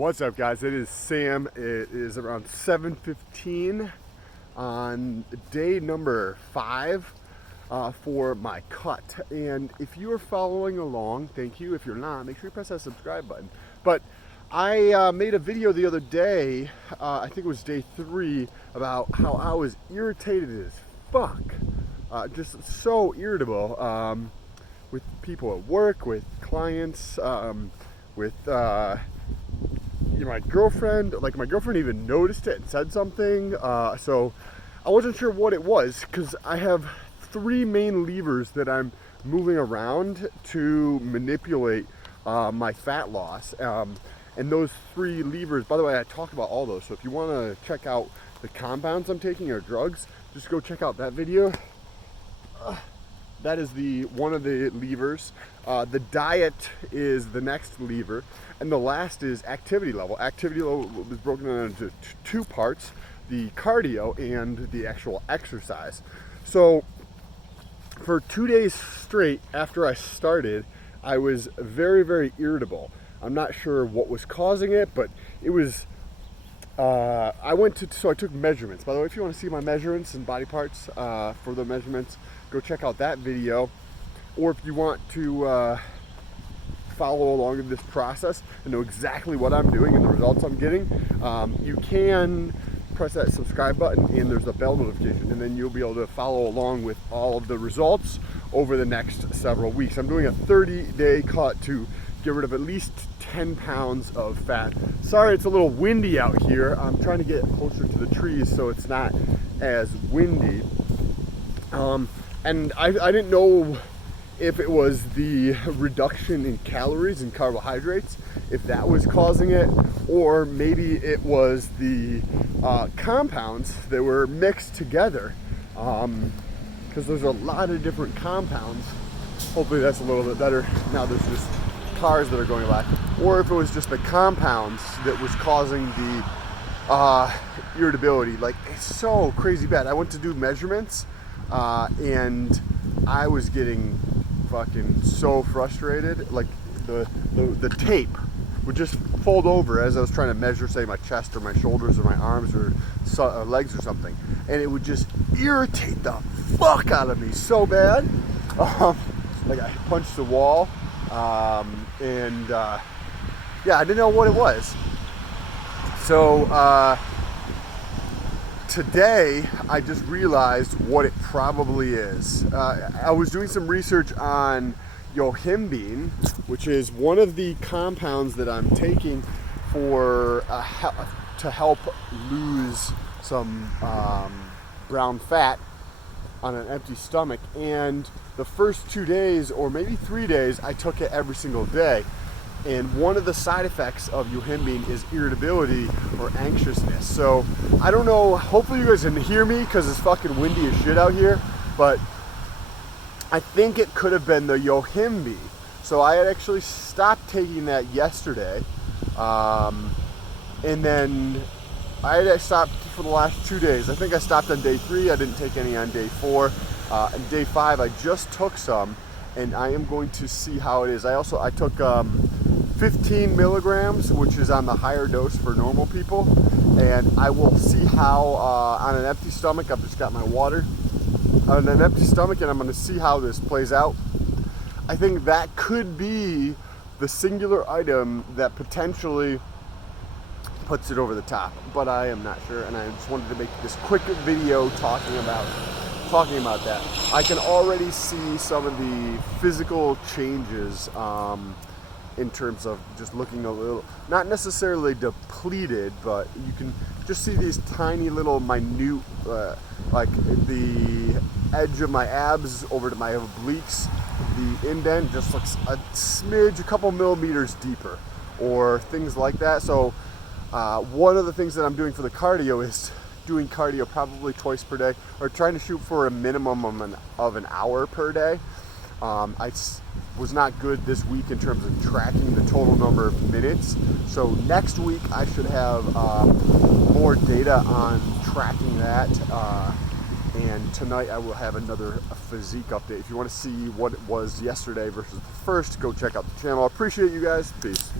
What's up, guys? It is Sam. It is around 7:15 on day number 5 for my cut. And if you are following along, thank you. If you're not, make sure you press that subscribe button. But I made a video the other day, I think it was day 3, about how I was irritated as fuck. Just so irritable with people at work, with clients, with my girlfriend. Like, my girlfriend even noticed it and said something. So I wasn't sure what it was, because I have 3 main levers that I'm moving around to manipulate my fat loss. And those 3 levers, by the way, I talk about all those. So if you want to check out the compounds I'm taking or drugs, just go check out that video. That is one of the levers. The diet is the next lever, and the last is activity level. Activity level is broken down into 2 parts: the cardio and the actual exercise. So for 2 days straight after I started, I was very, very irritable. I'm not sure what was causing it, but it was. So I took measurements. By the way, if you want to see my measurements and body parts for the measurements, go check out that video. Or if you want to follow along in this process and know exactly what I'm doing and the results I'm getting, you can press that subscribe button, and there's a bell notification, and then you'll be able to follow along with all of the results over the next several weeks. I'm doing a 30-day cut to get rid of at least 10 pounds of fat. Sorry, it's a little windy out here. I'm trying to get closer to the trees so it's not as windy. And I didn't know if it was the reduction in calories and carbohydrates, if that was causing it, or maybe it was the compounds that were mixed together, because there's a lot of different compounds. Hopefully that's a little bit better. Now there's just cars that are going by. Or if it was just the compounds that was causing the irritability. Like, it's so crazy bad. I went to do measurements, and I was getting fucking so frustrated. Like, the tape would just fold over as I was trying to measure, say, my chest or my shoulders or my arms or legs or something, and it would just irritate the fuck out of me so bad. Like, I punched the wall, yeah, I didn't know what it was. So today I just realized what it probably is. I was doing some research on yohimbe, which is one of the compounds that I'm taking for to help lose some brown fat on an empty stomach. And the first 2 days, or maybe 3 days, I took it every single day. And one of the side effects of yohimbe is irritability or anxiousness. So I don't know, hopefully you guys can hear me because it's fucking windy as shit out here, but I think it could have been the yohimbe. So I had actually stopped taking that yesterday, and then I had stopped for the last 2 days. I think I stopped on day 3. I didn't take any on day 4. And day 5, I just took some, and I am going to see how it is. I took 15 milligrams, which is on the higher dose for normal people, and I will see how on an empty stomach. I've just got my water on an empty stomach, and I'm going to see how this plays out. I think that could be the singular item that potentially puts it over the top, but I am not sure, and I just wanted to make this quick video talking about that. I can already see some of the physical changes in terms of just looking a little, not necessarily depleted, but you can just see these tiny little minute, like the edge of my abs over to my obliques, the indent just looks a smidge, a couple millimeters deeper, or things like that. So one of the things that I'm doing for the cardio is doing cardio probably twice per day, or trying to shoot for a minimum of an hour per day. I was not good this week in terms of tracking the total number of minutes. So next week I should have more data on tracking that. And tonight I will have another physique update. If you want to see what it was yesterday versus the first, go check out the channel. I appreciate you guys. Peace.